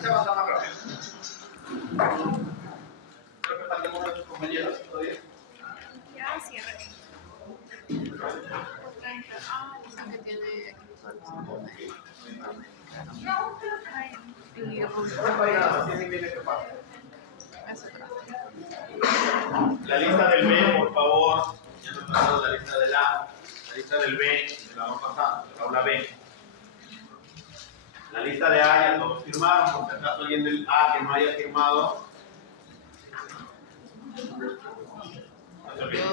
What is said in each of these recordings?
se avanza más rápido. Creo que faltamos nuestros compañeros todavía. Ya cierra. O sea que tiene La lista del B, por favor. Ya no pasamos la lista del A. La lista del B, de la vamos pasando, de la aula B. La lista de A ya todos firmaron, por si acaso alguien del A que no haya firmado. No se olviden.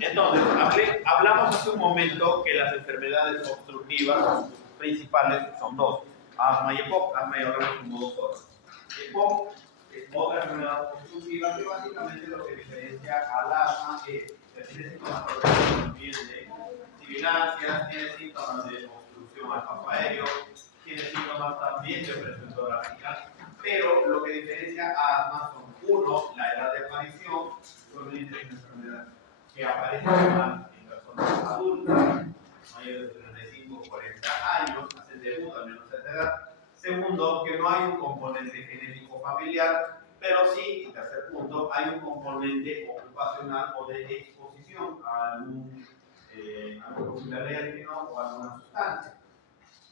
Entonces, hablamos hace un momento que las enfermedades obstructivas principales son dos: asma y EPOC. Asma y hablamos como 2 horas. EPOC es otra enfermedad obstructiva que básicamente lo que diferencia al asma es que tiene síntomas también de sibilancias, tiene síntomas de obstrucción al paso aéreo, tiene síntomas también de presión torácica, pero lo que diferencia a asma son, uno, la edad de aparición, probablemente es una enfermedad que aparece más en personas adultas, mayores de 35 o 40 años, hacen debut a menos de esa edad. Segundo, que no hay un componente genético familiar, pero sí, y tercer punto, hay un componente ocupacional o de exposición a algún posible alérgeno o a alguna sustancia.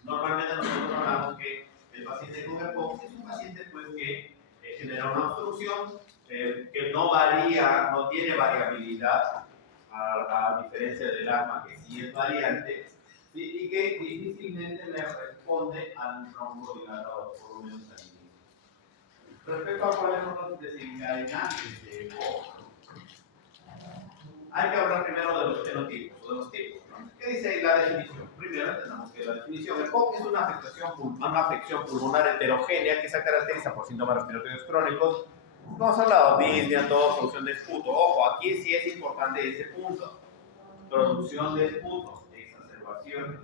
Normalmente nosotros hablamos que el paciente con EPOC es un paciente pues, que genera una obstrucción que no varía, no tiene variabilidad, a diferencia del asma que sí es variante, y que difícilmente le responde al broncodilatador, por lo menos al inicio. Respecto a cuáles son los desencadenantes de EPOC, hay que hablar primero de los fenotipos o de los tipos, ¿no? ¿Qué dice ahí la definición? Primero tenemos que la definición EPOC es una afección pulmonar heterogénea que se caracteriza por síntomas respiratorios crónicos. Hemos hablado de disnea, todo, producción de esputo. Ojo, aquí sí es importante ese punto. Producción de esputo, exacerbaciones.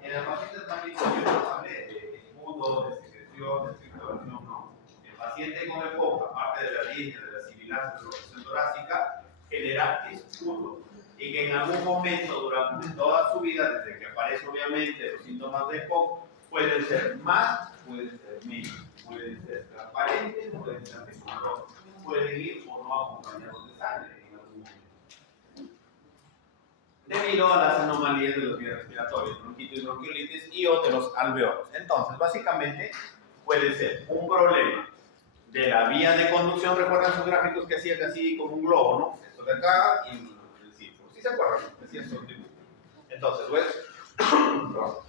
En el paciente también yo no hablé de esputo, de secreción, de expectoración, no. El paciente con EPOC, aparte de la disnea, de la sibilancia, de la presión torácica, genera esputo. Y que en algún momento durante toda su vida, desde que aparecen obviamente los síntomas de EPOC, pueden ser más, pueden ser menos, pueden ser transparentes, pueden ser de color, pueden ir o no acompañados de sangre en algún momento. Debido a las anomalías de los vías respiratorios, bronquitis, bronquiolitis y o de los alveolos. Entonces, básicamente, puede ser un problema de la vía de conducción. ¿Recuerdan sus gráficos que hacían así como un globo, no? Esto de acá y el círculo. ¿Sí se acuerdan? Decían esos dibujos. Entonces, pues,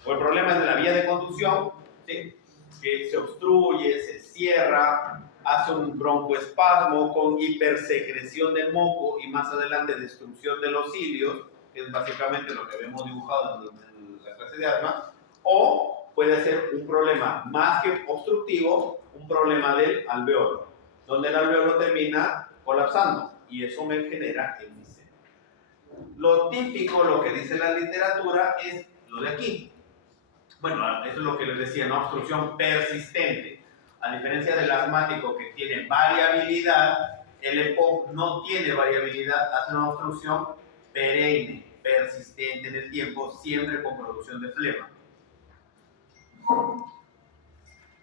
o el problema es de la vía de conducción, ¿sí? Que se obstruye, se cierra, hace un broncoespasmo con hipersecreción de moco y más adelante destrucción de los cilios, que es básicamente lo que vemos dibujado en la clase de asma, o puede ser un problema más que obstructivo, un problema del alveolo, donde el alveolo termina colapsando y eso me genera enfisema. Lo típico, lo que dice la literatura, es lo de aquí. Bueno, eso es lo que les decía, una obstrucción persistente. A diferencia del asmático que tiene variabilidad, el EPOC no tiene variabilidad, hace una obstrucción perenne, persistente en el tiempo, siempre con producción de flema.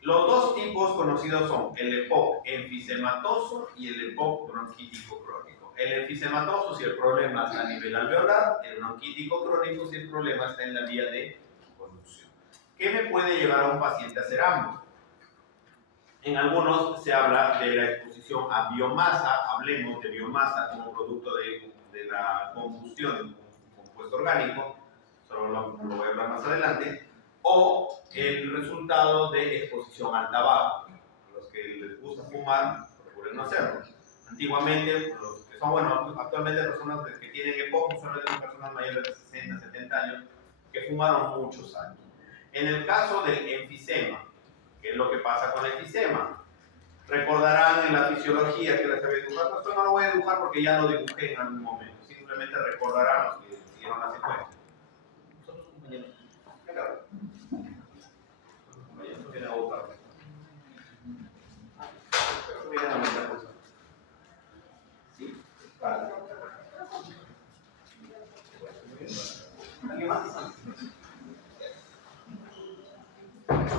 Los dos tipos conocidos son el EPOC enfisematoso y el EPOC bronquítico crónico. El enfisematoso si el problema está a nivel alveolar, el bronquítico crónico si el problema está en la vía de conducción. ¿Qué me puede llevar a un paciente a hacer ambos? En algunos se habla de la exposición a biomasa, hablemos de biomasa como producto de la combustión de un compuesto orgánico, solo lo voy a hablar más adelante, o el resultado de exposición al tabaco. Los que les gusta fumar, procuren no hacerlo. Antiguamente, los que son, bueno, actualmente personas que tienen EPOC, son personas mayores de 60, 70 años, que fumaron muchos años. En el caso del enfisema, ¿qué es lo que pasa con el enfisema? Recordarán en la fisiología que les había dibujado. Esto no lo voy a dibujar porque ya lo dibujé en algún momento. Simplemente recordarán los que siguieron la secuencia. Nosotros, compañeros, venga. Compañeros, vienen a votar. Creo que vienen a meter cosas. ¿Sí? Vale. ¿Alguien más?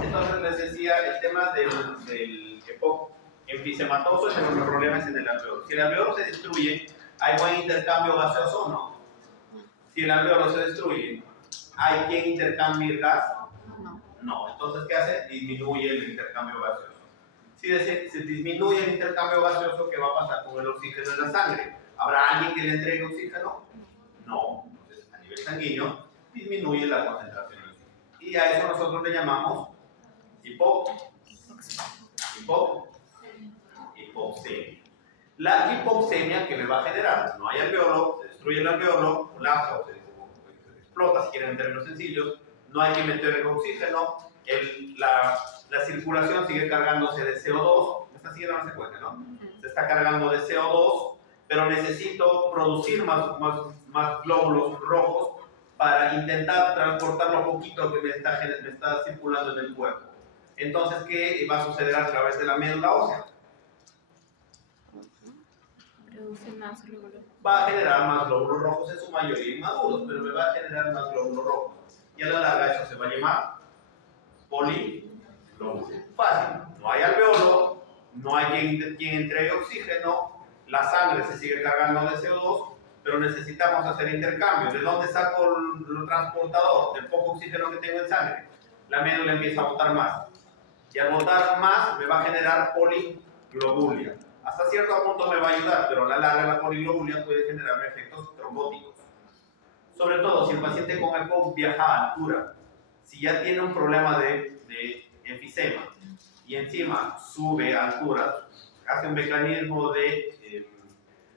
Entonces les decía, el tema del EPOC enfisematoso, es el problema es en el alveolo. Si el alveolo se destruye, ¿hay buen intercambio gaseoso o no? Si el alveolo se destruye, ¿hay quien intercambie el gas? No. No. Entonces, ¿qué hace? Disminuye el intercambio gaseoso. Si se disminuye el intercambio gaseoso, ¿qué va a pasar con el oxígeno en la sangre? ¿Habrá alguien que le entregue oxígeno? No. Entonces, a nivel sanguíneo, disminuye la concentración de oxígeno. Y a eso nosotros le llamamos hipoxemia. La hipoxemia que me va a generar, no hay alveolo, se destruye el alveolo, colapsa o se explota, si quieren en términos sencillos, no hay que meter el oxígeno, la circulación sigue cargándose de CO2, me está siguiendo la secuencia, ¿no? Se está cargando de CO2, pero necesito producir más glóbulos rojos para intentar transportar lo poquito que me está circulando en el cuerpo. Entonces, ¿qué va a suceder a través de la médula ósea? Produce más glóbulos. Va a generar más glóbulos rojos en su mayoría inmaduros, pero me va a generar más glóbulos rojos. Y a la larga eso se va a llamar poliglóbulo. Fácil, no hay alveolo, no hay quien entregue oxígeno, la sangre se sigue cargando de CO2, pero necesitamos hacer intercambios. ¿De dónde saco el transportador? Del poco oxígeno que tengo en sangre. La médula empieza a botar más. Y al botar más me va a generar poliglobulia. Hasta cierto punto me va a ayudar, pero a la larga la poliglobulia puede generarme efectos trombóticos. Sobre todo si el paciente con EPOC viaja a altura, si ya tiene un problema de enfisema y encima sube a altura, hace un mecanismo de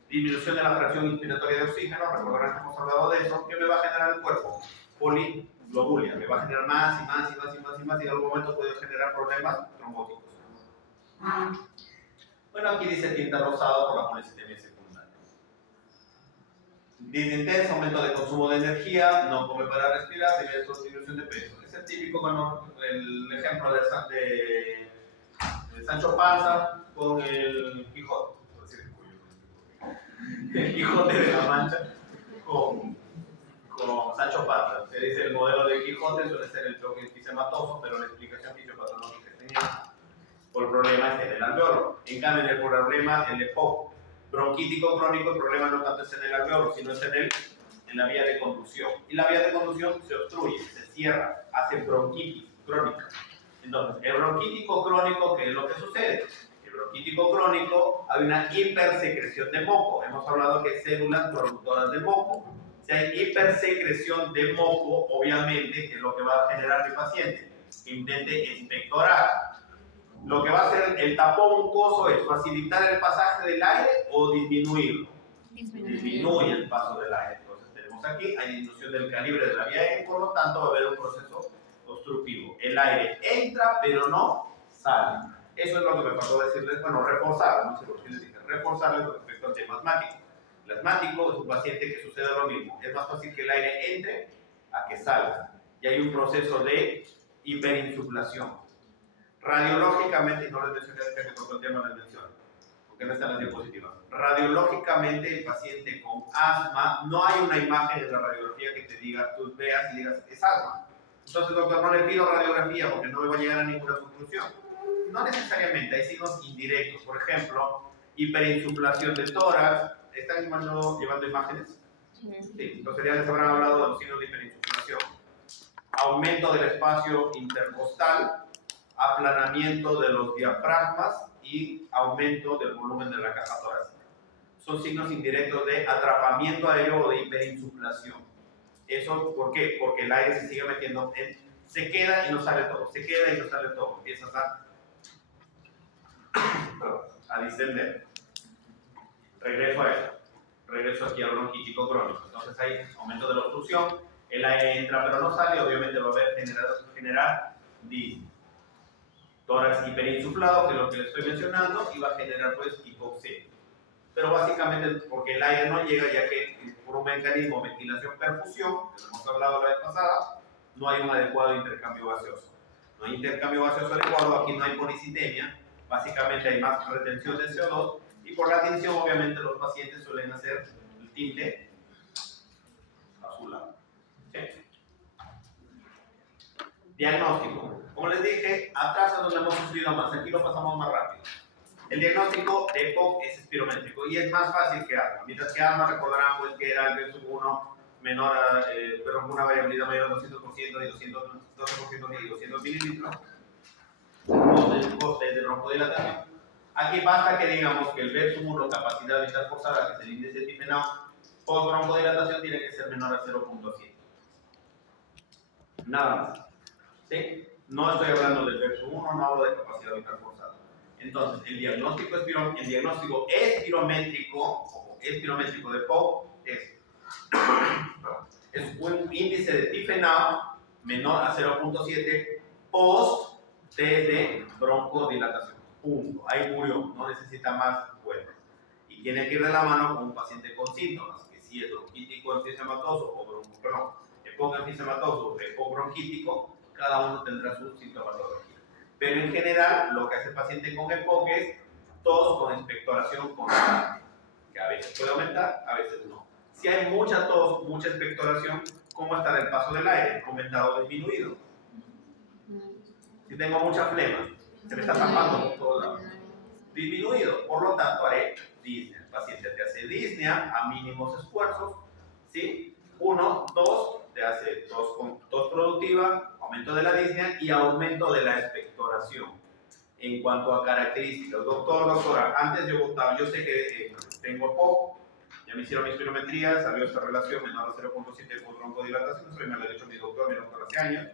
disminución de la fracción inspiratoria de oxígeno, recordarán que hemos hablado de eso, ¿qué me va a generar el cuerpo? Poliglobulia, me va a generar más y más y más y más y más y en algún momento puede generar problemas trombóticos. Bueno, aquí dice tinta rosado por la policitemia secundaria. Dice intenso aumento de consumo de energía, no come para respirar, disminución de peso. Es el típico, bueno, el ejemplo de Sancho Panza con el Quijote. El Quijote de la Mancha con Sancho Panza. Se dice el modelo de Quijote suele ser el choque enfisematoso, pero la explicación fisiopatológica tenía por el problema es en el alveolo. En cambio, en el problema, el EPOC bronquítico crónico, el problema no tanto es en el alveolo, sino es en la vía de conducción. Y la vía de conducción se obstruye, se cierra, hace bronquitis crónica. Entonces, el bronquítico crónico, ¿qué es lo que sucede? El bronquítico crónico, hay una hipersecreción de moco. Hemos hablado que hay células productoras de moco. Si hay hipersecreción de moco, obviamente, ¿qué es lo que va a generar el paciente? Que intente expectorar. Lo que va a hacer el tapón mucoso es facilitar el pasaje del aire o disminuirlo. Disminuye el paso del aire. Entonces tenemos aquí, hay disminución del calibre de la vía aérea y por lo tanto va a haber un proceso obstructivo. El aire entra pero no sale. Eso es lo que me pasó a decirles, bueno, reforzar, no sé por qué les dije, reforzarles respecto al tema asmático. El asmático es un paciente que sucede lo mismo. Es más fácil que el aire entre a que salga. Y hay un proceso de hiperinsuflación. Radiológicamente, y no les mencioné que tocó el tema de mención, porque no están las diapositivas. Radiológicamente, el paciente con asma, no hay una imagen en la radiografía que te diga, tú veas y digas, es asma. Entonces, doctor, no le pido radiografía porque no me va a llegar a ninguna conclusión. No necesariamente, hay signos indirectos. Por ejemplo, hiperinsuflación del tórax. ¿Están llevando imágenes? Sí, los seriales habrán hablado de los signos de hiperinsuflación. Aumento del espacio intercostal, aplanamiento de los diafragmas y aumento del volumen de la caja torácica. Son signos indirectos de atrapamiento aéreo o de hiperinsuflación. ¿Eso por qué? Porque el aire se sigue metiendo, se queda y no sale todo, se queda y no sale todo. Empiezas a distender. Regreso a esto. Regreso aquí al bronquítico crónico. Entonces hay aumento de la obstrucción, el aire entra pero no sale, obviamente va a haber generar tórax hiperinsuflado, que es lo que les estoy mencionando, y va a generar pues hipoxemia. Pero básicamente porque el aire no llega, ya que por un mecanismo de ventilación-perfusión, que hemos hablado la vez pasada, no hay un adecuado intercambio gaseoso. No hay intercambio gaseoso adecuado, aquí no hay policitemia, básicamente hay más retención de CO2, y por la tensión obviamente los pacientes suelen hacer el tinte azulado. ¿Sí? Diagnóstico. Como les dije, atrás es donde hemos sufrido más, aquí lo pasamos más rápido. El diagnóstico de EPOC es espirométrico y es más fácil que asma. Mientras que asma recordarán pues, que era el B1 menor a, pero con una variabilidad mayor a 200% y 12% y 200 mililitros. El coste de broncodilatación. Aquí basta que digamos que el B1 capacidad vital forzada, que es el índice de Tiffenau, post broncodilatación tiene que ser menor a 0.7. Nada más. ¿Sí? No estoy hablando del verso 1, no hablo de capacidad vital forzada. Entonces, el diagnóstico espirométrico de POC es un índice de Tiffenau menor a 0.7 post de broncodilatación. Punto. Ahí murió, no necesita más vueltas. Y tiene que ir de la mano con un paciente con síntomas, que si es bronquítico enfisematoso o EPOC enfisematoso o EPOC bronquítico, cada uno tendrá su sintomatología. Pero en general, lo que hace el paciente con EPOC es tos con expectoración constante, que a veces puede aumentar, a veces no. Si hay mucha tos, mucha expectoración, ¿cómo estará el paso del aire? ¿Aumentado o disminuido? Si tengo mucha flema, se me está tapando por todos lados. Disminuido, por lo tanto haré disnea. El paciente te hace disnea a mínimos esfuerzos, ¿sí? 1, 2, te hace tos productiva, aumento de la disnea y aumento de la expectoración. En cuanto a características, doctora, antes yo sé que tengo POC, ya me hicieron mi espirometría, salió esta relación menor a 0.7 por broncodilatación, eso me lo ha dicho mi doctor hace años,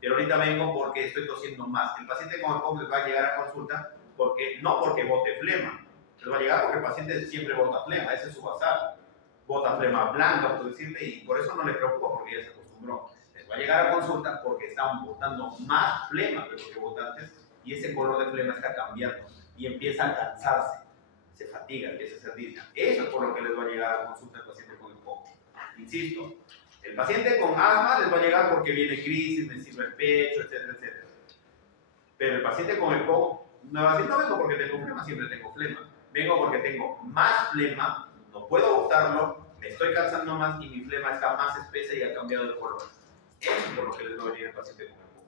pero ahorita vengo porque estoy tosiendo más. El paciente con POC les va a llegar a consulta no porque bote flema, les va a llegar porque el paciente siempre bota flema, ese es su basal. Bota flema blanca, por decirle, y por eso no le preocupa porque ya se acostumbró. Les va a llegar a consulta porque están botando más flema de lo que bota antes y ese color de flema está cambiando y empieza a cansarse, se fatiga, empieza a hacer disnea. Eso es por lo que les va a llegar a consulta el paciente con EPOC. Insisto, el paciente con asma les va a llegar porque viene crisis, me sirve el pecho, etcétera, etcétera. Pero el paciente con EPOC me va a decir, no vengo porque tengo flema, siempre tengo flema. Vengo porque tengo más flema, no puedo botarlo, me estoy cansando más y mi flema está más espesa y ha cambiado de color. Eso es por lo que les va a venir el paciente con EPOC.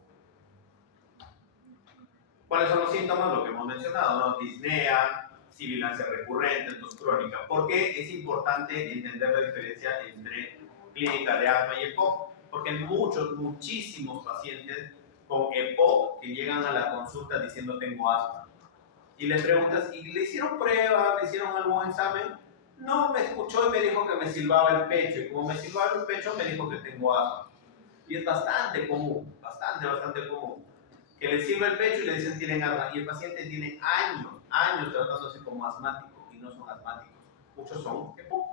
¿Cuáles son los síntomas? Lo que hemos mencionado, ¿no? Disnea, sibilancia recurrente, tos crónica. ¿Por qué es importante entender la diferencia entre clínica de asma y EPOC? Porque hay muchísimos pacientes con EPOC que llegan a la consulta diciendo tengo asma. Y le preguntas, ¿y le hicieron pruebas? ¿Le hicieron algún examen? No, me escuchó y me dijo que me silbaba el pecho. Y como me silbaba el pecho, me dijo que tengo asma. Y es bastante común, bastante común. Que le silba el pecho y le dicen tienen asma. Y el paciente tiene años tratándose como asmático y no son asmáticos. Muchos son EPOC.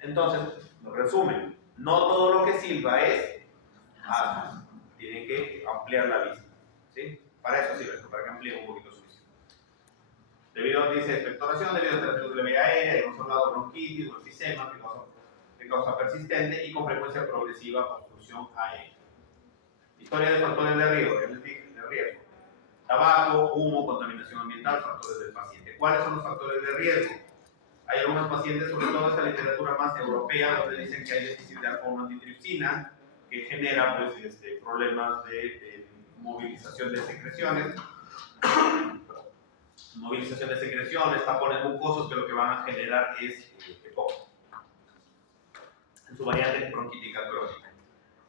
Entonces, resumen, no todo lo que silba es asma. Tienen que ampliar la vista, ¿sí? Para eso sirve esto, para que amplíen un poquito su vista. Debido a expectoración, debido a terapia de vía aérea, hemos hablado de bronquitis o enfisema de causa persistente y con frecuencia progresiva obstrucción aérea. Historia de factores de riesgo. Tabaco, humo, contaminación ambiental, factores del paciente. ¿Cuáles son los factores de riesgo? Hay algunos pacientes, sobre todo esta literatura más europea, donde dicen que hay déficit de alfa-1-antitripsina, que genera pues, problemas de movilización de secreciones, tapones mucosos, que lo que van a generar es EPOC, en su variante bronquítica crónica.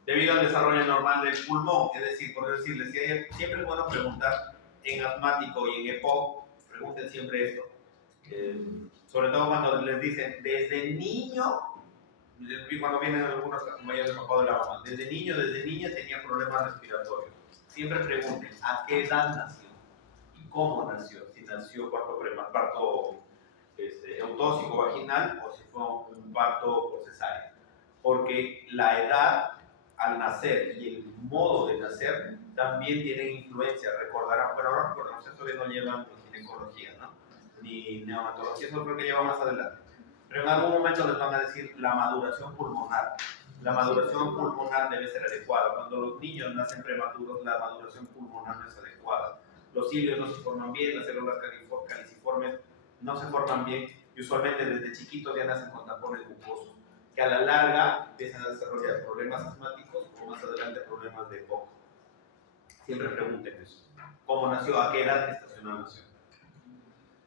Debido al desarrollo normal del pulmón, es decir, por decirles, siempre es bueno preguntar en asmático y en EPOC, pregunten siempre esto, sobre todo cuando les dicen, desde niño, cuando vienen algunos compañeros de papá de la mamá, desde niña tenía problemas respiratorios. Siempre pregunten, ¿a qué edad nació? ¿Y cómo nació? Si nació parto eutóxico vaginal o si fue un parto por cesárea. Porque la edad al nacer y el modo de nacer también tienen influencia. Recordarán, pero ahora recordemos, esto que no llevan ginecología, ¿no? Ni neonatología, eso creo que lleva más adelante. Pero en algún momento les van a decir la maduración pulmonar. La maduración pulmonar debe ser adecuada. Cuando los niños nacen prematuros, la maduración pulmonar no es adecuada. Los cilios no se forman bien, las células caliciformes no se forman bien y usualmente desde chiquitos ya nacen con tapones mucosos, que a la larga empiezan a desarrollar problemas asmáticos o más adelante problemas de EPOC. Siempre pregunten eso. ¿Cómo nació? ¿A qué edad estacional nació?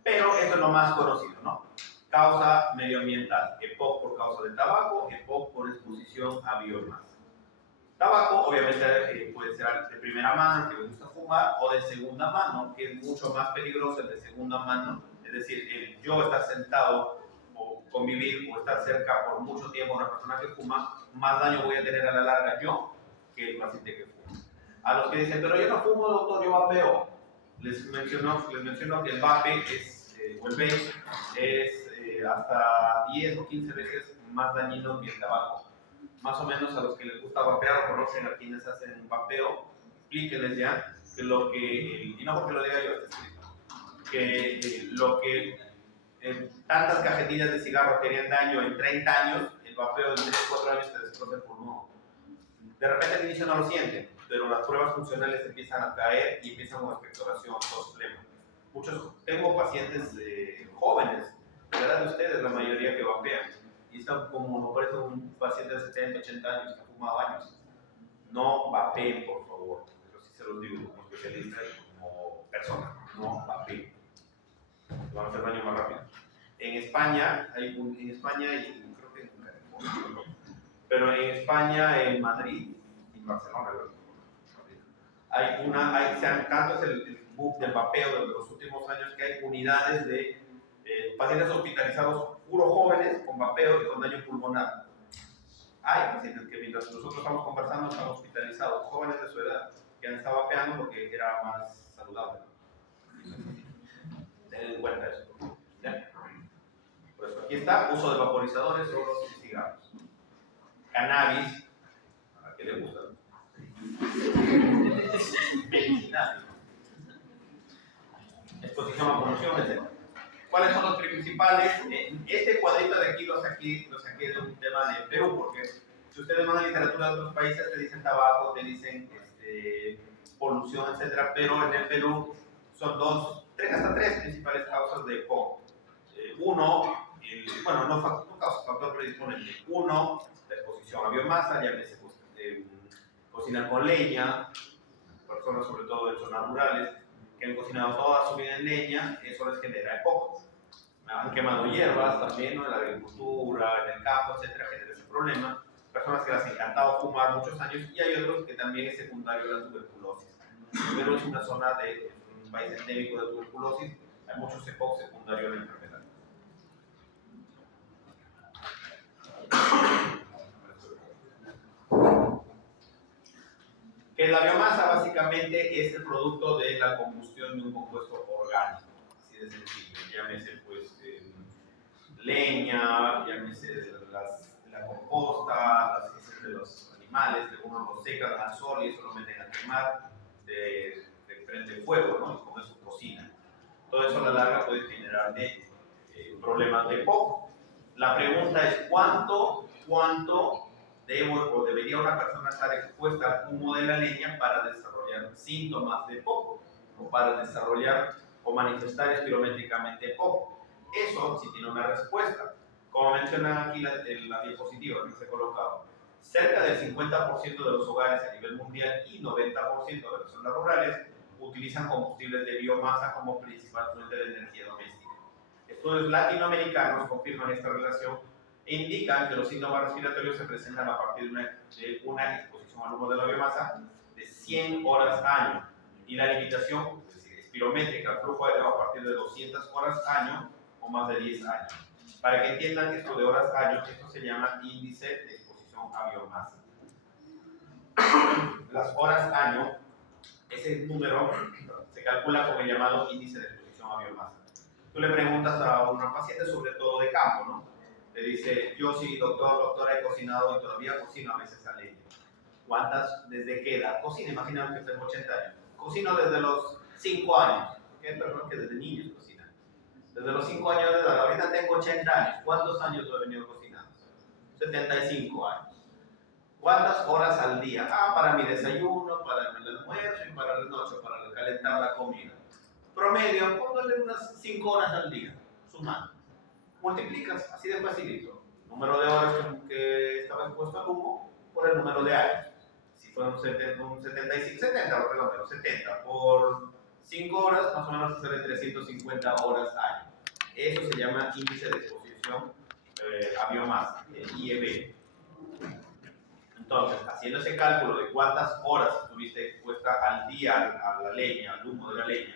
Pero esto es lo más conocido, ¿no? Causa medioambiental. EPOC por causa del tabaco, EPOC por exposición a biomasa. Tabaco, obviamente, puede ser de primera mano, que le gusta fumar, o de segunda mano, que es mucho más peligroso el de segunda mano. Es decir, el yo estar sentado o convivir o estar cerca por mucho tiempo a una persona que fuma, más daño voy a tener a la larga yo que el paciente que fuma. A los que dicen, pero yo no fumo, doctor, yo vapeo. Les menciono que el vape o el vape es hasta 10 o 15 veces más dañino que el tabaco. Más o menos a los que les gusta vapear o conocen a quienes hacen vapeo, explíquenles ya que lo que, y no porque lo diga yo, está escrito, que lo que tantas cajetillas de cigarro querían daño en 30 años, el vapeo en 3-4 años te destroza el pulmón. De repente al inicio no lo sienten, pero las pruebas funcionales empiezan a caer y empiezan con expectoración, tos, flema. Tengo pacientes jóvenes, de la edad de ustedes, la mayoría que vapean. Y están como, parece un paciente de 70, 80 años que ha fumado años. No vapeen, por favor. Eso sí se los digo como especialista y como persona. No vapeen. Se van a hacer daño más rápido. En España, en España y creo que en California, pero en España, en Madrid y en Barcelona, tanto es el boom del vapeo de los últimos años que hay unidades de pacientes hospitalizados puros jóvenes con vapeo y con daño pulmonar. Hay pacientes que mientras nosotros estamos conversando están hospitalizados, jóvenes de su edad, que han estado vapeando porque era más saludable. Ten en cuenta eso. ¿Ya? Por eso aquí está, uso de vaporizadores, oros y cigarros. Cannabis, ¿a qué le gusta? Medicinal. Exposición a polución, etc. ¿Cuáles son los principales? Este cuadrito de aquí lo saqué de un tema de Perú, porque si ustedes van a literatura de otros países te dicen tabaco, te dicen polución, etc. Pero en el Perú son hasta tres principales causas de EPOC. No causa, factor predisponente. Uno, la exposición a biomasa, llámese cocinar con leña, personas sobre todo en zonas rurales que han cocinado toda su vida en leña, eso les genera EPOC. Han quemado hierbas también, ¿no? En la agricultura, en el campo, etcétera, genera ese problema. Personas que les ha encantado fumar muchos años y hay otros que también es secundario la tuberculosis. Pero es una zona un país endémico de tuberculosis, hay muchos EPOC secundarios de la enfermedad. Que la biomasa básicamente es el producto de la combustión de un compuesto orgánico, así de sencillo, llámese pues leña, llámese la composta, las heces de los animales, que uno los seca al sol y eso lo meten a quemar de frente al fuego, ¿no? Y con eso cocina. Todo eso a la larga puede generar problemas de EPOC. La pregunta es ¿cuánto debería una persona estar expuesta al humo de la leña para desarrollar síntomas de EPOC o para desarrollar o manifestar espirométricamente EPOC? Eso sí tiene una respuesta. Como menciona aquí en la diapositiva que se ha colocado, cerca del 50% de los hogares a nivel mundial y 90% de las zonas rurales utilizan combustibles de biomasa como principal fuente de energía doméstica. Estudios latinoamericanos confirman esta relación e indican que los síntomas respiratorios se presentan a partir de una exposición al humo de la biomasa de 100 horas año y la limitación espirométrica al flujo aéreo a partir de 200 horas año o más de 10 años. Para que entiendan esto de horas año, esto se llama índice de exposición a biomasa. Las horas año, ese número se calcula con el llamado índice de exposición a biomasa. Tú le preguntas a una paciente, sobre todo de campo, ¿no? Le dice, yo sí, doctora, he cocinado y todavía cocino a veces a leña. ¿Cuántas? ¿Desde qué edad? Cocina, imaginamos que tengo 80 años. Cocino desde los 5 años. Hay personas que desde niños cocinan. Desde los 5 años de edad. Ahorita tengo 80 años. ¿Cuántos años he venido cocinando? 75 años. ¿Cuántas horas al día? Para mi desayuno, para el almuerzo y para la noche, para calentar la comida. Promedio, póngale unas 5 horas al día, sumando. Multiplicas, así de facilito, el número de horas que estaba expuesto al humo por el número de años. si fue un 75, 70, perdón, 70 por 5 horas, más o menos sale 350 horas año. Eso se llama índice de exposición a biomasa, el IEB. Entonces, haciendo ese cálculo de cuántas horas estuviste expuesta al día a la leña, al humo de la leña,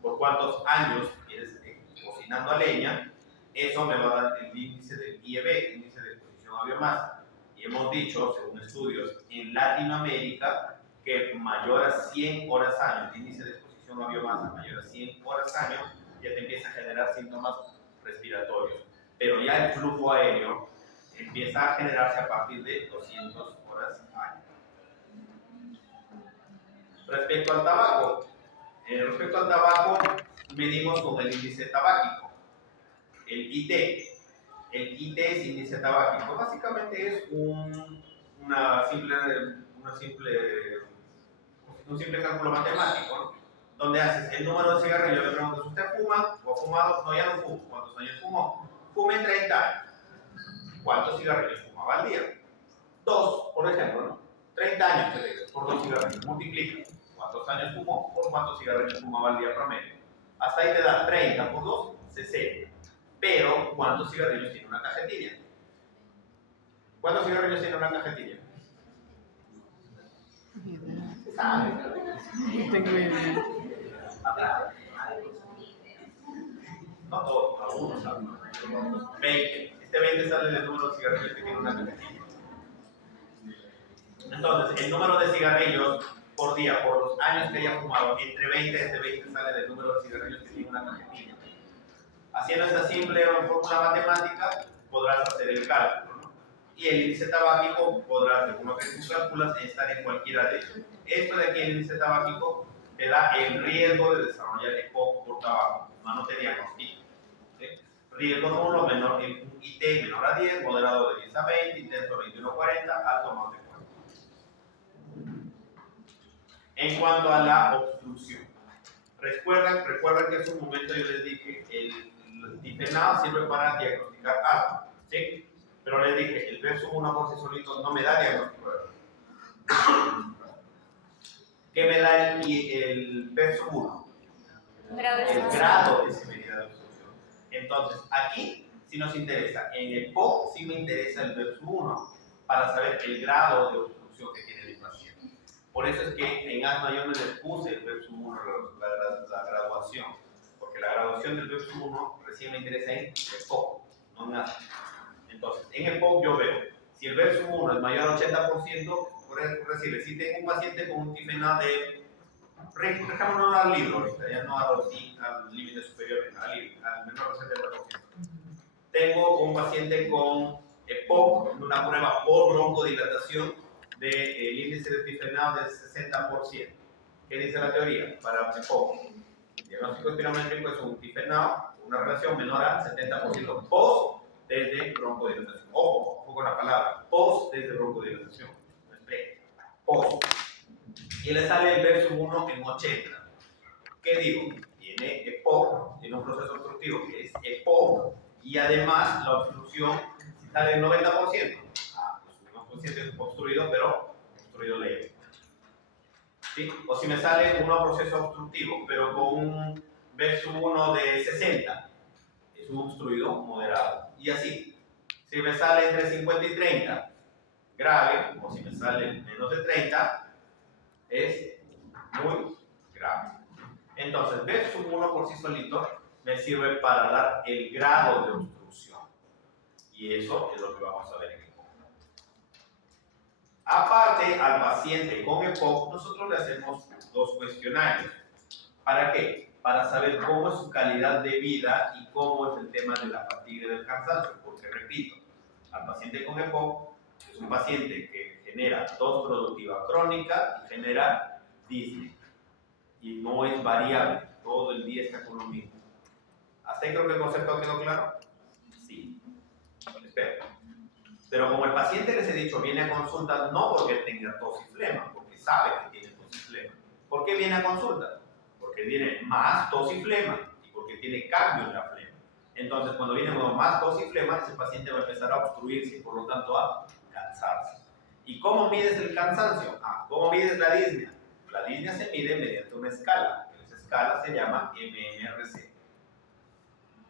por cuántos años tienes cocinando a leña, eso me va a dar el índice del IEB, índice de exposición a biomasa. Y hemos dicho, según estudios en Latinoamérica, que mayor a 100 horas año, el índice de exposición a biomasa mayor a 100 horas año, ya te empieza a generar síntomas respiratorios. Pero ya el flujo aéreo empieza a generarse a partir de 200 horas año. Respecto al tabaco, medimos con el índice tabáquico, el IT. El IT es índice tabáquico. Básicamente es un simple cálculo matemático, ¿no? Donde haces el número de cigarrillos, le preguntas, ¿usted fuma o ha fumado? No, ya no fumo. ¿Cuántos años fumó? Fumé 30 años. ¿Cuántos cigarrillos fumaba al día? 2, por ejemplo, ¿no? 30 años por 2 cigarrillos. Multiplica. ¿Cuántos años fumó? Por cuántos cigarrillos fumaba al día promedio. Hasta ahí te da 30 por 2, 60. Pero, ¿cuántos cigarrillos tiene una cajetilla? ¿Cuántos cigarrillos tiene una cajetilla? Tengo idea. No todos, algunos saben. 20. Este 20 sale del número de cigarrillos que tiene una cajetilla. Entonces, el número de cigarrillos por día, por los años que haya fumado, entre 20, este 20 sale del número de cigarrillos que tiene una cajetilla. Haciendo esta simple fórmula matemática, podrás hacer el cálculo, ¿no? Y el índice tabáquico podrás, según lo que tú calculas, estar en cualquiera de ellos. Esto de aquí, el índice tabáquico, te da el riesgo de desarrollar EPOC por tabaco, no te diagnostica. ¿Sí? Riesgo nulo, menor, un IT menor a 10, moderado de 10 a 20, intenso 21 a 40, alto más de 40. En cuanto a la obstrucción, recuerdan que hace un momento yo les dije el difenado sirve para diagnosticar asma, ¿sí? Pero les dije, el BEF1 por sí solito no me da diagnóstico de asma. ¿Qué me da el BEF1? El grado de severidad de obstrucción. Entonces, aquí sí nos interesa. En el POC sí me interesa el BEF1 para saber el grado de obstrucción que tiene el paciente. Por eso es que en asma yo no les puse el BEF1, la graduación. Porque la graduación del BEF1 recién me interesa en el POC, no en asma. Entonces, en el POC yo veo, si el BEF1 es mayor al 80%, si tengo un paciente con un difenal de, dejémonos al libro ahorita, ya no al límite superior, al menor del 70%. Tengo un paciente con EPOC, una prueba por broncodilatación del índice de difenal del 60%. ¿Qué dice la teoría para EPOC? Diagnóstico espirométrico es un difenal, una relación menor al 70% post desde broncodilatación. Ojo con la palabra, post desde broncodilatación. Post. Y le sale el BEF1 en 80. ¿Qué digo? Tiene EPOC, tiene un proceso obstructivo que es EPOC, y además la obstrucción, si sale el 90%, pues un paciente obstruido, pero obstruido leve. ¿Sí? O si me sale un proceso obstructivo, pero con un BEF1 de 60, es un obstruido moderado. Y así, si me sale entre 50 y 30, grave, o si me sale menos de 30, es muy grave. Entonces, BEF1 por sí solito me sirve para dar el grado de obstrucción. Y eso es lo que vamos a ver en EPOC. Aparte, al paciente con EPOC, nosotros le hacemos 2 cuestionarios. ¿Para qué? Para saber cómo es su calidad de vida y cómo es el tema de la fatiga y del cansancio. Porque, repito, al paciente con EPOC es un paciente que genera tos productiva crónica y genera disney. Y no es variable, todo el día está con lo mismo. ¿Hasta ahí creo que el concepto quedó claro? Sí. Espero. Pero como el paciente, les he dicho, viene a consulta no porque tenga tos y flema, porque sabe que tiene tos y flema. ¿Por qué viene a consulta? Porque tiene más tos y flema y porque tiene cambio en la flema. Entonces, cuando viene con más tos y flema, ese paciente va a empezar a obstruirse y por lo tanto a cansarse. ¿Y cómo mides el cansancio? ¿Cómo mides la disnea? La disnea se mide mediante una escala. Esa escala se llama MMRC.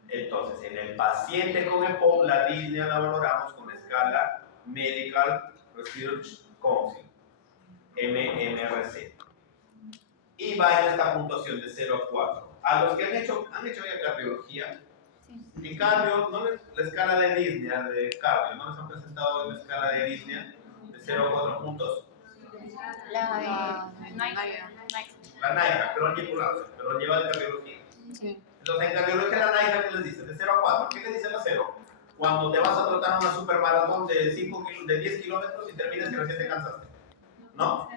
Entonces, en el paciente con EPOC, la disnea la valoramos con la escala Medical Research Council, MMRC. Y va en esta puntuación de 0 a 4. A los que han hecho ya cardiología, en cardio, ¿no? La escala de disnea de cardio, ¿no les han presentado la escala de disnea de 0 a 4 puntos? La NIHA, pero lleva de cardiología. Sí. Entonces, en cardiología la NIHA, ¿qué les dice? De 0 a 4. ¿Qué les dice la 0? Cuando te vas a trotar una supermaratón de 10 kilómetros y terminas y recién te cansaste. ¿No?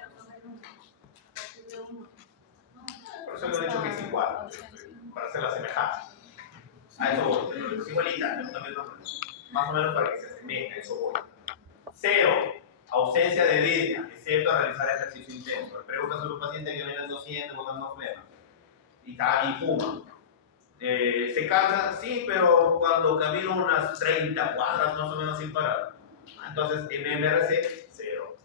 Por eso le he dicho que es igual, para hacer la semejanza. A eso voy, pero es igualita, más o menos para que se asemeje, a eso voy. 0. Ausencia de disnea, excepto a realizar ejercicio intenso. Le preguntas a un paciente que viene al 200 botando flema y fuma. ¿Se cansa? Sí, pero cuando camino unas 30 cuadras más o menos sin parar. Entonces, MMRC, 0.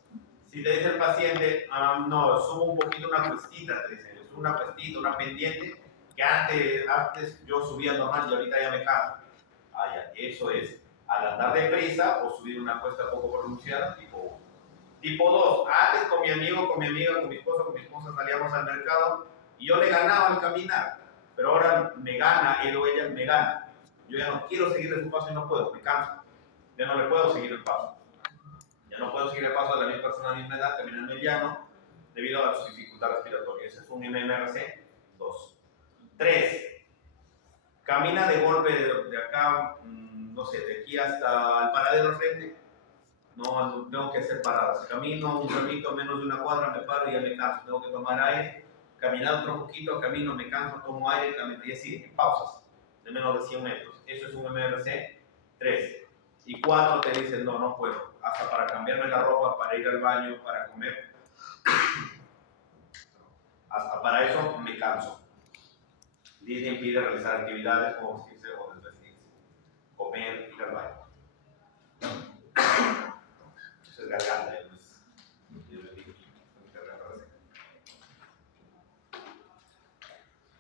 Si te dice el paciente, no, subo un poquito una cuestita, te dicen, subo una cuestita, una pendiente, que antes yo subía normal y ahorita ya me canso. Ya, eso es alargar deprisa o subir una cuesta poco pronunciada, tipo 1. Tipo 2, antes con mi amigo, con mi amiga, con mi esposo, con mi esposa salíamos al mercado y yo le ganaba al caminar, pero ahora me gana, él o ella me gana. Yo ya no quiero seguirle su paso y no puedo, me canso. Ya no le puedo seguir el paso. Ya no puedo seguir el paso de la misma persona a la misma edad, caminando en el llano, debido a su dificultad respiratoria. Ese es un MMRC 2. 3. Camina de golpe de acá, no sé, de aquí hasta el paradero al frente. No tengo que hacer paradas. Camino un ratito, menos de una cuadra, me paro y ya me canso. Tengo que tomar aire, caminar otro poquito, camino, me canso, tomo aire, camino, y así, en pausas de menos de 100 metros. Eso es un MMRC 3. Y 4 te dicen, no puedo. Hasta para cambiarme la ropa, para ir al baño, para comer. Hasta para eso me canso. Disney impide realizar actividades como vestirse o desvestirse, comer, ir al baño. Eso es garganta,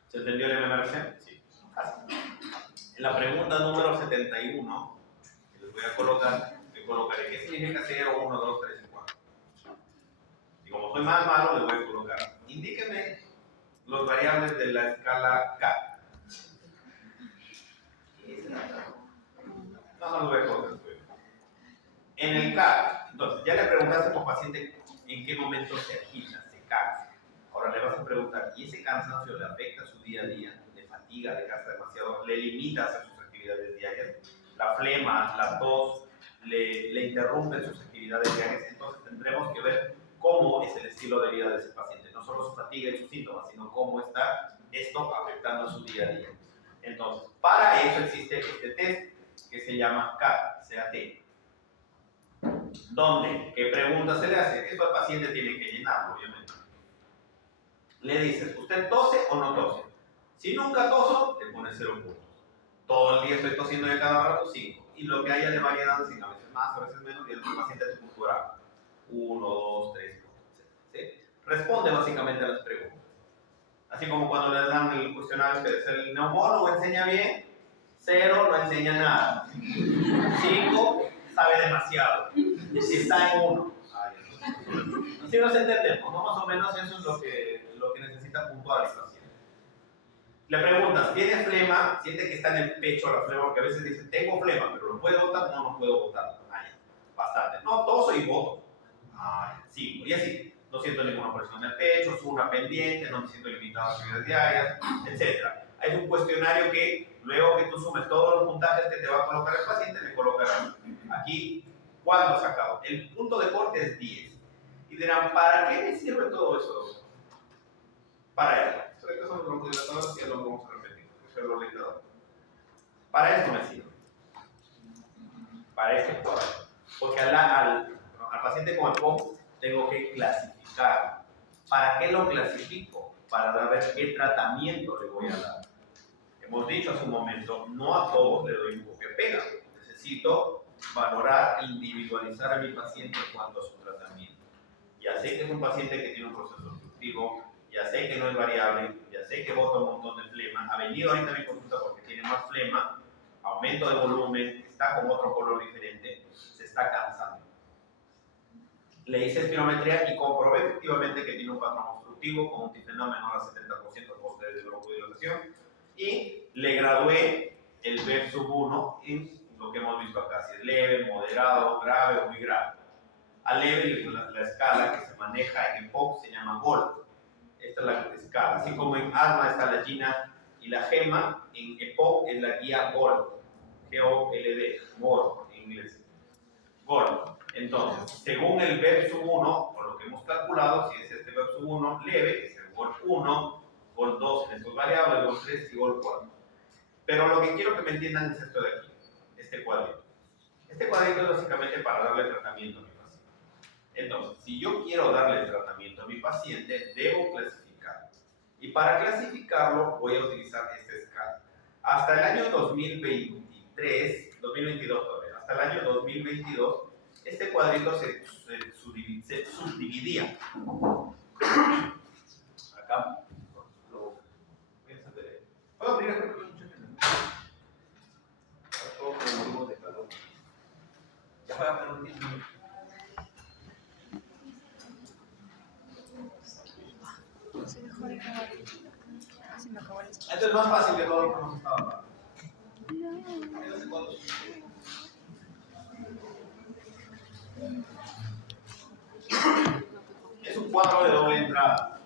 ¿Se entendió el MMRC? Sí. Así. En la pregunta número 71, que les voy a colocar, le colocaré qué significa 0, 1, 2, 3 y 4. Y como soy más malo, le voy a colocar, indíqueme los variables de la escala K. No lo voy a colocar. En el K, entonces, ya le preguntaste a tu paciente en qué momento se agita, se cansa. Ahora le vas a preguntar, ¿y ese cansancio le afecta a su día a día? ¿Le fatiga, le cansa demasiado? ¿Le limita a hacer sus actividades diarias? La flema, la tos, le interrumpen sus actividades diarias. Entonces tendremos que ver cómo es el estilo de vida de ese paciente. No solo su fatiga y sus síntomas, sino cómo está esto afectando a su día a día. Entonces, para eso existe este test que se llama CAT, ¿Dónde? ¿Qué pregunta se le hace? Esto el paciente tiene que llenarlo, obviamente. Le dices, ¿usted tose o no tose? Si nunca toso, te pones 0 puntos. Todo el día estoy tosiendo de cada rato, 5. Y lo que haya de variedad, a veces más, a veces menos, y el paciente te puntuará 1, 2, 3, 4, etc. ¿Sí? Responde básicamente a las preguntas. Así como cuando le dan el cuestionario, el neumólogo enseña bien, 0 no enseña nada. 5 sabe demasiado. Si está en 1. Así nos entendemos, ¿no? Más o menos eso es lo que necesita puntuar el paciente. Le preguntas, ¿tiene flema? Siente que está en el pecho la flema, porque a veces dice, tengo flema, pero ¿lo puedo botar? No puedo botar. Bastante. No, toso y boto. 5. Y así. No siento ninguna presión en el pecho, subo una pendiente, no me siento limitado a actividades diarias, etc. Hay un cuestionario que, luego que tú sumes todos los puntajes que te va a colocar el paciente, le colocarán aquí cuánto has sacado. El punto de corte es 10. Y dirán, ¿para qué me sirve todo eso? Para eso. Estos son los dilatadores que lo vamos a repetir. Para eso me sirve. Para este cuadro. Porque al paciente con EPOC tengo que clasificar. ¿Para qué lo clasifico? Para ver qué tratamiento le voy a dar. Hemos dicho hace un momento, no a todos le doy un copia-pega. Necesito valorar e individualizar a mi paciente en cuanto a su tratamiento. Ya sé que es un paciente que tiene un proceso obstructivo, ya sé que no es variable, ya sé que bota un montón de flema, ha venido ahorita a mi consulta porque tiene más flema, aumento de volumen, está con otro color diferente, se está cansando. Le hice espirometría y comprobé efectivamente que tiene un patrón obstructivo con un tifenol menor al 70% posterior de broncodilatación y le gradué el BEF-1 en lo que hemos visto acá, si es leve, moderado, grave o muy grave. A leve, la escala que se maneja en EPOC se llama GOLD. Esta es la escala. Así como en asma está la GINA y la GEMA, en EPOC es la guía GOLD. G-O-L-D, GOLD en inglés. GOLD. Entonces, según el BEP-1, por lo que hemos calculado, si es este BEP-1 leve, es el GOLD 1, GOLD 2 en estos variables, GOLD 3 y GOLD 4. Pero lo que quiero que me entiendan es esto de aquí, este cuadrito. Este cuadrito es básicamente para darle tratamiento a mi paciente. Entonces, si yo quiero darle tratamiento a mi paciente, debo clasificarlo. Y para clasificarlo voy a utilizar esta escala. Hasta el año 2022 todavía, hasta el año 2022, este cuadrito se subdividía. Acá. ¿Puedo abrir acá? Todo como morimos de calor. Ya voy a poner un 10 minutos. Se me acabó el espacio. Esto es más fácil que todo lo que hemos estado hablando. Es un cuadro de doble entrada.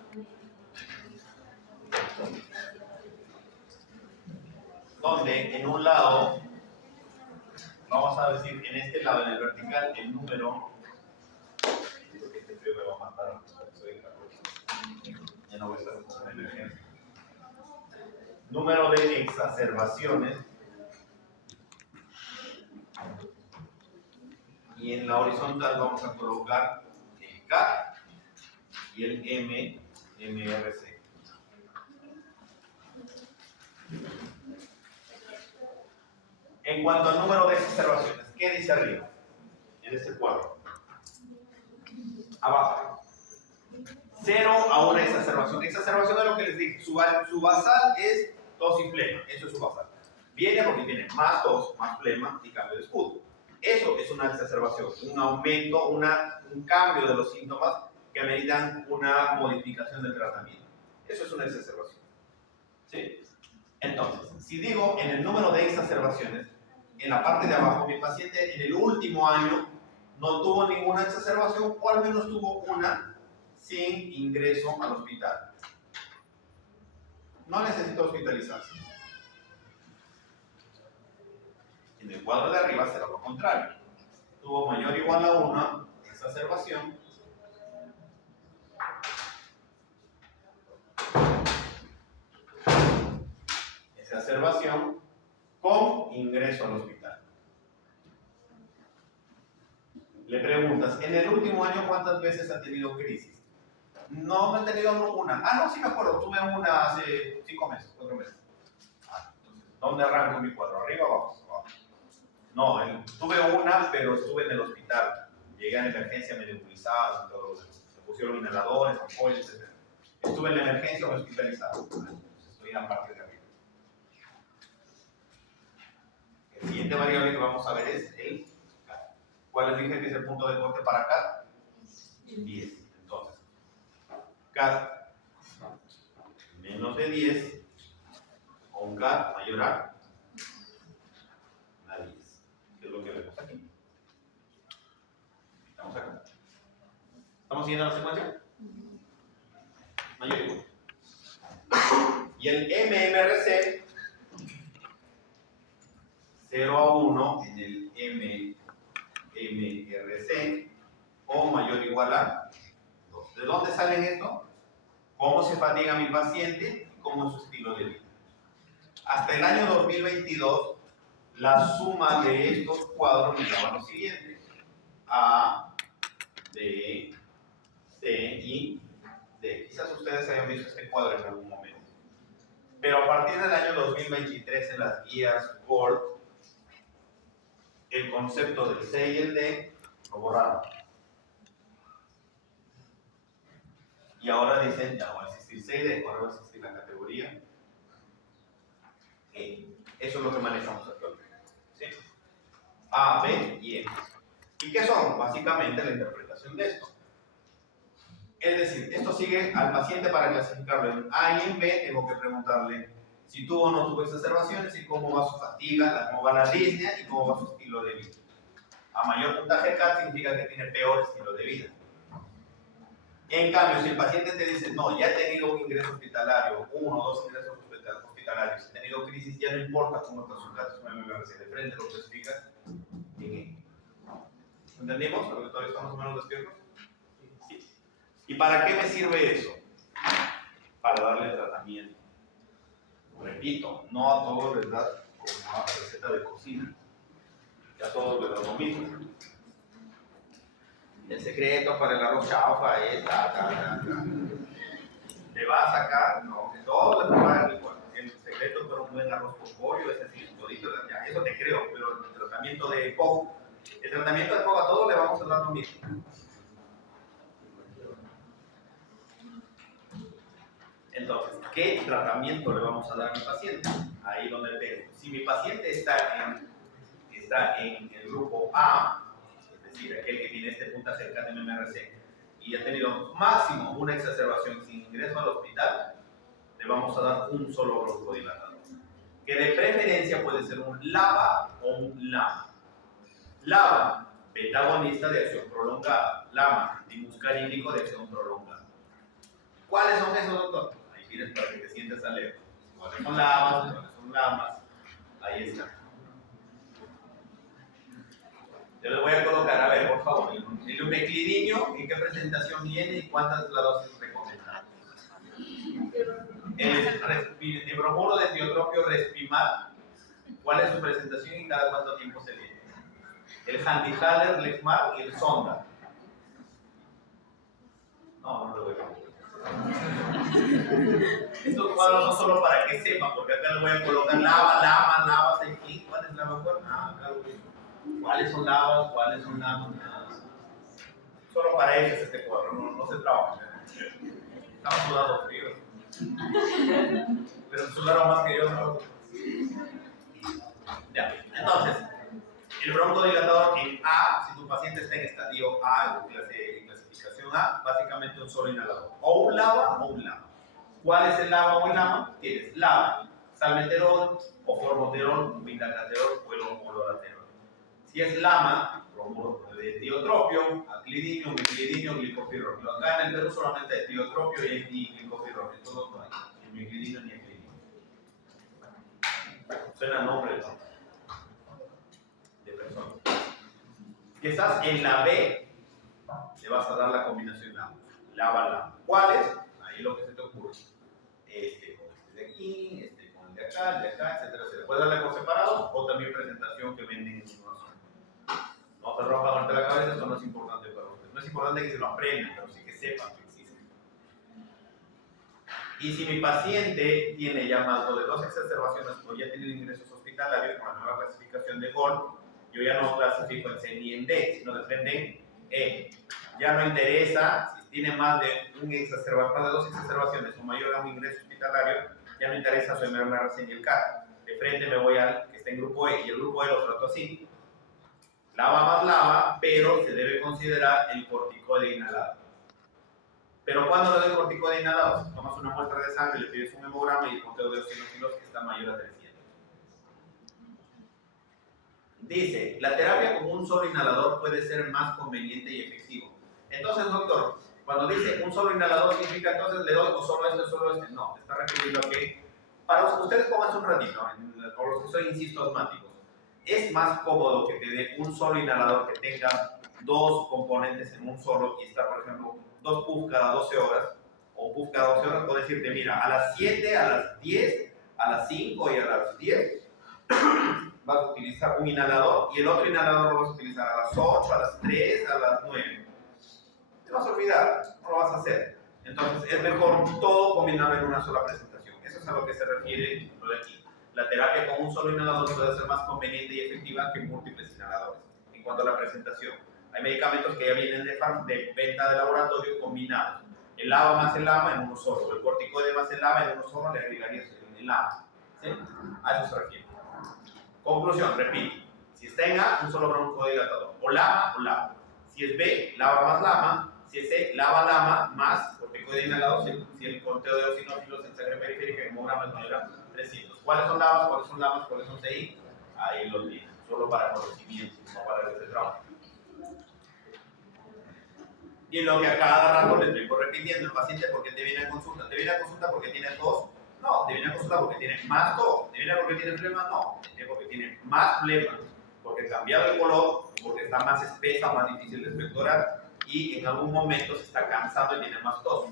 Donde en un lado, vamos a decir en este lado, en el vertical, el número. Porque este frío me va a matar. Ya no voy a estar en emergencia. Número de exacerbaciones. Y en la horizontal vamos a colocar el K y el MRC. En cuanto al número de exacerbaciones, ¿qué dice arriba? En este cuadro. Abajo. 0 a 1 exacerbación. Exacerbación es lo que les dije. Su basal es tos y flema. Eso es su basal. Viene porque tiene más tos, más flema y cambio de escudo. Eso es una exacerbación. Un aumento, un cambio de los síntomas que ameritan una modificación del tratamiento. Eso es una exacerbación. ¿Sí? Entonces, si digo en el número de exacerbaciones, en la parte de abajo, mi paciente en el último año no tuvo ninguna exacerbación o al menos tuvo una sin ingreso al hospital. No necesita hospitalizarse. En el cuadro de arriba será lo contrario. Tuvo mayor o igual a 1 exacerbación. Exacerbación con ingreso al hospital. Le preguntas, ¿en el último año cuántas veces ha tenido crisis? No he tenido una. No, sí me acuerdo, tuve una hace 5 meses, 4 meses. Entonces, ¿dónde arranco mi cuadro? ¿Arriba o abajo? No, tuve una, pero estuve en el hospital. Llegué a la emergencia, me nebulizado, me pusieron inhaladores, ampollas, etc. Estuve en la emergencia o hospitalizado. Entonces, estoy en la parte de arriba. El siguiente variable que vamos a ver es el K. ¿Cuál les dije que es el punto de corte para K? 10. Entonces, K menos de 10 o un K mayor a 10. ¿Qué es lo que vemos aquí? Estamos acá. ¿Estamos siguiendo la secuencia? Mayor igual. Y el MMRC 0 a 1 en el MMRC o mayor o igual a 2. ¿De dónde salen esto? ¿Cómo se fatiga mi paciente y cómo es su estilo de vida? Hasta el año 2022, la suma de estos cuadros me daba lo siguiente: A, B, C y D. Quizás ustedes hayan visto este cuadro en algún momento. Pero a partir del año 2023, en las guías GOLD, el concepto del C y el D lo borraron. Y ahora dicen, ya no va a existir C y D, ahora va a existir la categoría E. Eso es lo que manejamos actualmente. ¿Sí? A, B y E. ¿Y qué son? Básicamente la interpretación de esto. Es decir, esto sigue al paciente para clasificarlo en A y en B. Tengo que preguntarle si tuvo o no tuvo exacerbaciones y cómo va su fatiga, cómo va la disnea y cómo va su estilo de vida. A mayor puntaje CAT significa que tiene peor estilo de vida. En cambio, si el paciente te dice, no, ya he tenido un ingreso hospitalario, 1 o 2 ingresos hospitalarios, he tenido crisis, ya no importa cómo está su caso, su MMRC de frente, lo clasificas en E. ¿Entendimos? ¿Porque todavía estamos más o menos despiertos? Sí. ¿Y para qué me sirve eso? Para darle tratamiento. Repito, no a todos les das como una receta de cocina. Ya a todos les das lo mismo. El secreto para el arroz chaufa es ¿te va a sacar? No, que todo le prepara igual. El secreto para un buen arroz con pollo es así, todito, ya, eso te creo, pero el tratamiento de POG a todos le vamos a dar lo mismo. Entonces, ¿qué tratamiento le vamos a dar a mi paciente? Ahí donde tengo. Si mi paciente está en el grupo A, es decir, aquel que tiene este puntaje de MMRC, y ha tenido máximo una exacerbación sin ingreso al hospital, le vamos a dar un solo broncodilatador. Que de preferencia puede ser un LABA o un LAMA. LABA, beta-agonista de acción prolongada. LAMA, antimuscarínico de acción prolongada. ¿Cuáles son esos, doctor? Ahí tienes para que te sientas alerta. ¿Cuáles son LAMAs? ¿Cuáles son LAMAs? Ahí está. Yo les voy a colocar, a ver, por favor, el umeclidinio, ¿en qué presentación viene y cuántas es la dosis recomendada? El bromuro de tiotropio Respimat, ¿cuál es su presentación y cada cuánto tiempo se viene? El Handihaler, Lechmar y el Sonda. No lo voy a colocar. Estos cuadros son solo para que sepan, porque acá les voy a colocar lava, Seikin. ¿Cuál es la mejor? Acá lo voy. ¿Cuáles son lavas? ¿Cuáles son lamas? Solo para ellos este cuadro, no se trabaja. Estamos sudando frío. Pero sudaron más que yo, ¿no? Ya, entonces, el broncodilatador en A, si tu paciente está en estadio A, en clasificación A, básicamente un solo inhalador. O un LABA o un LAMA. ¿Cuál es el LABA o el LAMA? Tienes LABA, salmeterol o formoterol, vindacaterol o el homolodaterol. Si es LAMA, bromuro de tiotropio, aclidinio, miclidinio, glicopirronio. Acá en el Perú solamente de tiotropio y glicopirronio. Todos no hay, ni miclidinio ni aclidinio. Suena nombre, ¿no? De persona. Que estás en la B, le vas a dar la combinación LABA. ¿Cuáles? Ahí lo que se te ocurre. Con este de aquí, con el de acá, etcétera. Se puede darle por separado o también presentación que venden en su zona. No te rompan la cabeza, eso no es importante para ustedes. No es importante que se lo aprendan, pero sí que sepan que existe. Y si mi paciente tiene ya más de 2 exacerbaciones o ya tiene ingresos hospitalarios con la nueva clasificación de Gold, yo ya no clasifico en C ni en D, sino de frente en E. Ya no interesa si tiene más de 2 exacerbaciones o mayor a un ingreso hospitalario, ya no interesa su MMRC ni el CAT. De frente me voy al que está en grupo E y el grupo E lo trato así. LABA más LABA, pero se debe considerar el corticoide inhalado. Pero cuando le doy corticoide inhalado, si tomas una muestra de sangre, le pides un hemograma y el conteo de eosinofilos que está mayor a 300. Dice, la terapia con un solo inhalador puede ser más conveniente y efectivo. Entonces, doctor, cuando dice un solo inhalador, significa entonces le doy o solo este. No, te está refiriendo a que, para ustedes pónganse un ratito, o los que son, insisto, asmáticos. Es más cómodo que te dé un solo inhalador que tenga 2 componentes en un solo y estar, por ejemplo, 2 puffs cada 12 horas o puff cada 12 horas, o decirte, mira, a las 7, a las 10, a las 5 y a las 10 vas a utilizar un inhalador y el otro inhalador lo vas a utilizar a las 8, a las 3, a las 9. Te vas a olvidar, no lo vas a hacer. Entonces es mejor todo combinarlo en una sola presentación. Eso es a lo que se refiere lo de aquí. la terapia con un solo inhalador puede ser más conveniente y efectiva que múltiples inhaladores. En cuanto a la presentación, hay medicamentos que ya vienen de venta de laboratorio combinados. El LABA más el LAMA en uno solo, o el corticoide más el LABA en uno solo, le agregarías el LAMA. ¿Sí? A eso se refiere. Conclusión, repito. Si está en A, un solo broncodilatador. O LAMA o LABA. Si es B, LABA más LAMA. Si es C, LABA más corticoide inhalado. Si el conteo de eosinófilos en sangre periférica en hemograma es mayor a 300. ¿Cuáles son LABAs? ¿Cuáles son LAMAs? ¿Cuáles son CI? Ahí los digo. Solo para conocimiento, no para este trabajo. Y lo que a cada rato le vengo repitiendo, el paciente, ¿por qué te viene a consulta? ¿Te viene a consulta porque tiene tos? No. ¿Te viene a consulta porque tiene más tos? ¿Te viene porque tiene flema? No. ¿Te viene porque tiene más flema? Porque ha cambiado el color, porque está más espesa, más difícil de expectorar y en algún momento se está cansando y tiene más tos.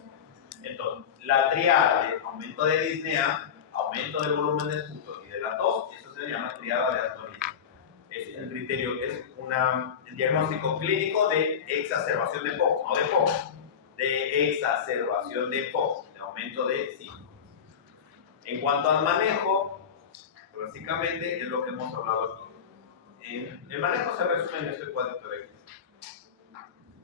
Entonces, la triada de aumento de disnea, aumento del volumen de esputo y de la tos, eso se llama triada de Astoril. Es el criterio, es el diagnóstico clínico de exacerbación de POC, no de POC, de exacerbación de POC, de aumento de síntomas. En cuanto al manejo, básicamente es lo que hemos hablado aquí. El manejo se resume en este cuadrito de aquí.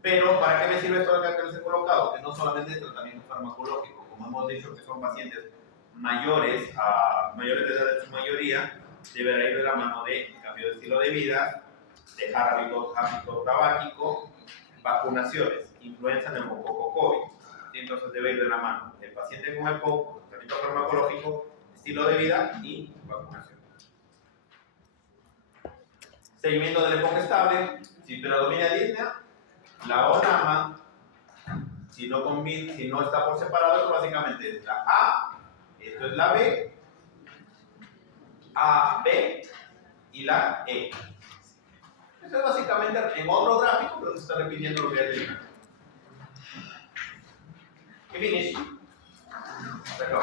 Pero, ¿para qué me sirve esto de acá que les he colocado? Que no solamente es tratamiento farmacológico, como hemos dicho que son pacientes mayores de edad en su mayoría, deberá ir de la mano de cambio de estilo de vida, dejar hábito tabáquico, vacunaciones, influenza, neumococo, COVID. Entonces debe ir de la mano el paciente con EPOC, tratamiento farmacológico, estilo de vida y vacunación. Seguimiento del EPOC estable, si predomina disnea, la ONAMA, si no está por separado, esto básicamente es la A, esto es la B, A, B y la E. Esto es básicamente en otro gráfico, pero se está repitiendo lo que ya tenía. Y finish. Se acabó.